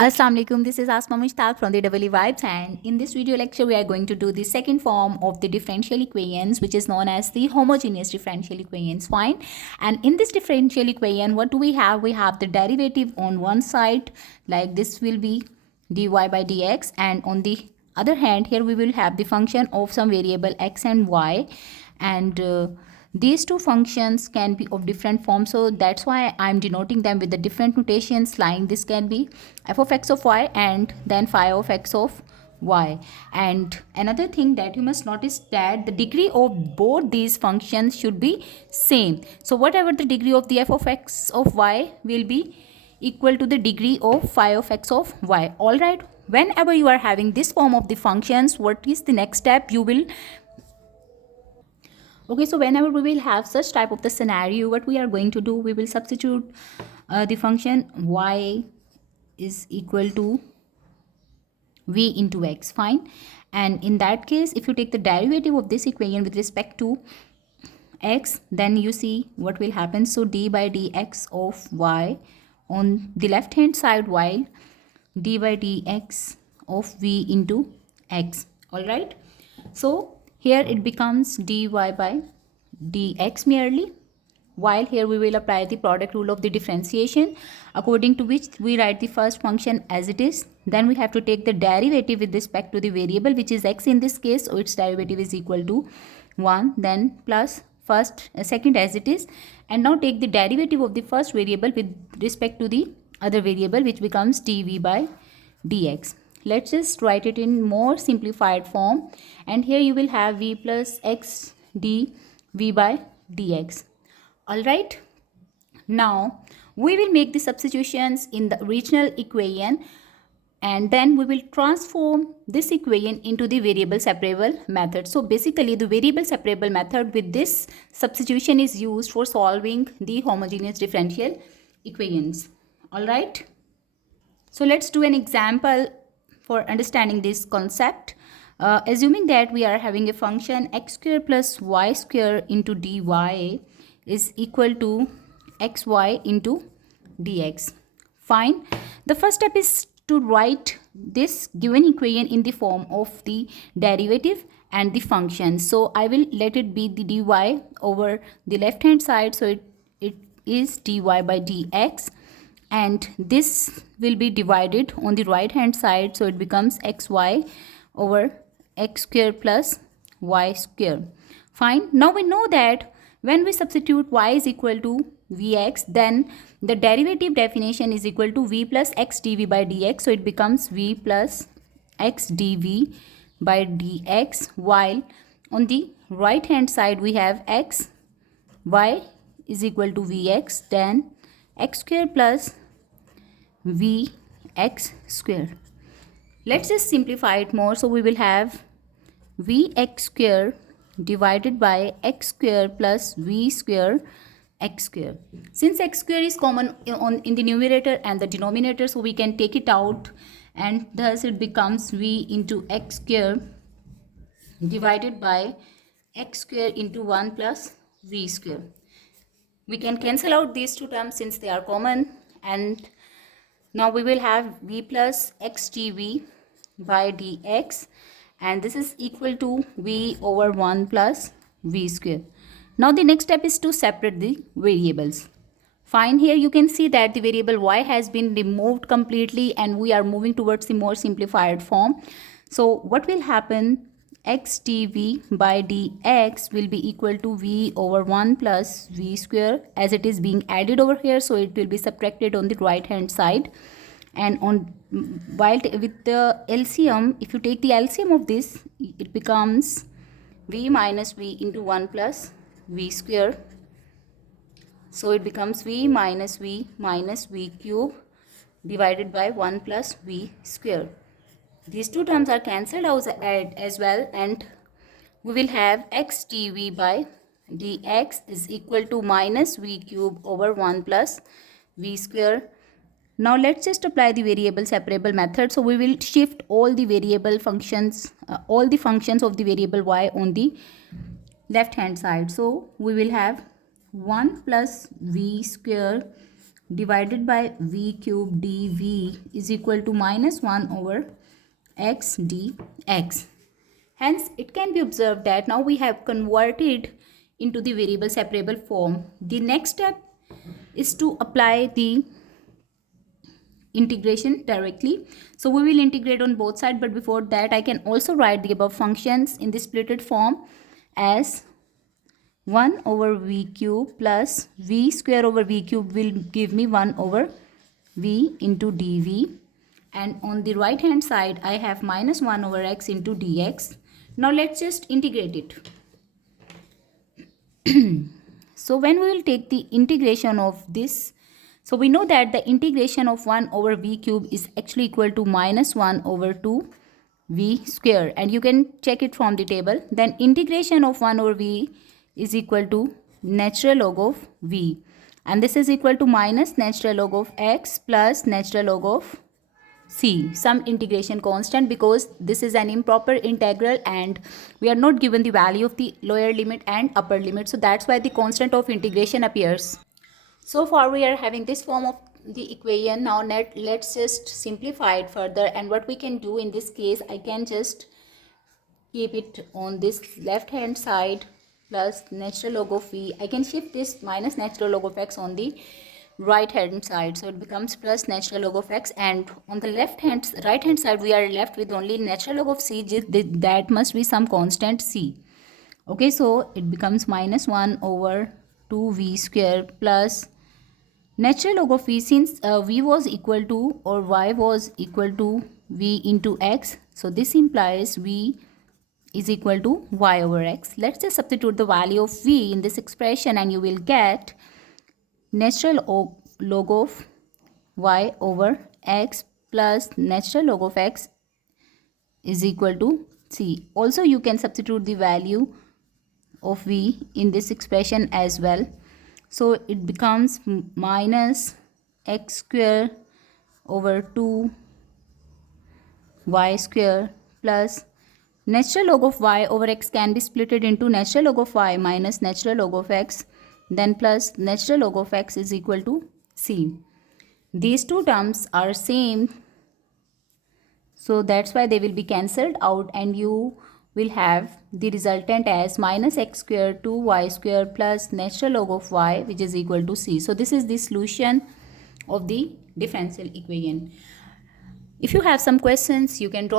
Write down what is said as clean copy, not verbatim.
Assalamu alaikum, this is Asma Mushtaq from the Double E Vibes, and in this video lecture we are going to do the second form of the differential equations, which is known as the homogeneous differential equations. Fine. And in this differential equation, what do we have? We have the derivative on one side, like this will be dy by dx, and on the other hand here we will have the function of some variable x and y, and these two functions can be of different forms, so that's why I'm denoting them with the different notations, like this can be f of x of y and then phi of x of y. And another thing that you must notice, that the degree of both these functions should be same. So whatever the degree of the f of x of y will be equal to the degree of phi of x of y. All right, whenever you are having this form of the functions, what is the next step? You will Okay, so whenever we will have such type of the scenario, what we are going to do, we will substitute the function y is equal to v into x. Fine. And in that case, if you take the derivative of this equation with respect to x, then you see what will happen. So d by dx of y on the left hand side, while d by dx of v into x. All right, so here it becomes dy by dx merely, while here we will apply the product rule of the differentiation, according to which we write the first function as it is, then we have to take the derivative with respect to the variable, which is x in this case, so its derivative is equal to 1, then plus second as it is, and now take the derivative of the first variable with respect to the other variable, which becomes dv by dx. Let's just write it in more simplified form, and here you will have v plus x dv by dx. All right, now we will make the substitutions in the original equation, and then we will transform this equation into the variable separable method. So basically the variable separable method with this substitution is used for solving the homogeneous differential equations. All right, so let's do an example for understanding this concept. Assuming that we are having a function x square plus y square into dy is equal to xy into dx. Fine. The first step is to write this given equation in the form of the derivative and the function. So I will let it be the dy over the left hand side, so it is dy by dx, and this will be divided on the right hand side, so it becomes xy over x square plus y square. Fine. Now we know that when we substitute y is equal to vx, then the derivative definition is equal to v plus x dv by dx, so it becomes v plus x dv by dx, while on the right hand side we have x y is equal to vx, then x square plus vx square. Let's just simplify it more. So we will have vx square divided by x square plus v square x square. Since x square is common in the numerator and the denominator, so we can take it out, and thus it becomes v into x square divided by x square into 1 plus v square. We can cancel out these two terms since they are common, and now we will have v plus x dv by dx, and this is equal to v over 1 plus v square. Now the next step is to separate the variables. Fine. Here you can see that the variable y has been removed completely, and we are moving towards the more simplified form. So what will happen? X dv by dx will be equal to v over 1 plus v square, as it is being added over here, so it will be subtracted on the right hand side. And on while with the LCM, if you take the LCM of this, it becomes v minus v into 1 plus v square, so it becomes v minus v cube divided by 1 plus v square. These two terms are cancelled out as well, and we will have x dv by dx is equal to minus v cube over 1 plus v square. Now let's just apply the variable separable method. So we will shift all the variable functions, all the functions of the variable y on the left hand side. So we will have 1 plus v square divided by v cube dv is equal to minus 1 over x dx. Hence, it can be observed that now we have converted into the variable separable form. The next step is to apply the integration directly. So we will integrate on both sides, but before that I can also write the above functions in the splitted form as 1 over v cube plus v square over v cube will give me 1 over v into dv, and on the right hand side I have minus 1 over x into dx. Now let's just integrate it. So when we will take the integration of this, so we know that the integration of 1 over v cube is actually equal to minus 1 over 2 v square, and you can check it from the table. Then integration of 1 over v is equal to natural log of v, and this is equal to minus natural log of x plus natural log of c, some integration constant, because this is an improper integral and we are not given the value of the lower limit and upper limit, so that's why the constant of integration appears. So far we are having this form of the equation. Now let's just simplify it further, and what we can do in this case, I can just keep it on this left hand side plus natural log of v. I can shift this minus natural log of x on the right hand side, so it becomes plus natural log of x, and on the right hand side we are left with only natural log of c. That must be some constant c. Okay, so it becomes minus 1 over 2v square plus natural log of v, since v was equal to, or y was equal to v into x, so this implies v is equal to y over x. Let's just substitute the value of v in this expression and you will get natural log of y over x plus natural log of x is equal to c. Also you can substitute the value of v in this expression as well. So it becomes minus x square over 2 y square plus natural log of y over x can be splitted into natural log of y minus natural log of x, then plus natural log of x is equal to c. These two terms are same, so that's why they will be cancelled out and you will have the resultant as minus x square 2y square plus natural log of y, which is equal to c. So this is the solution of the differential equation. If you have some questions, you can drop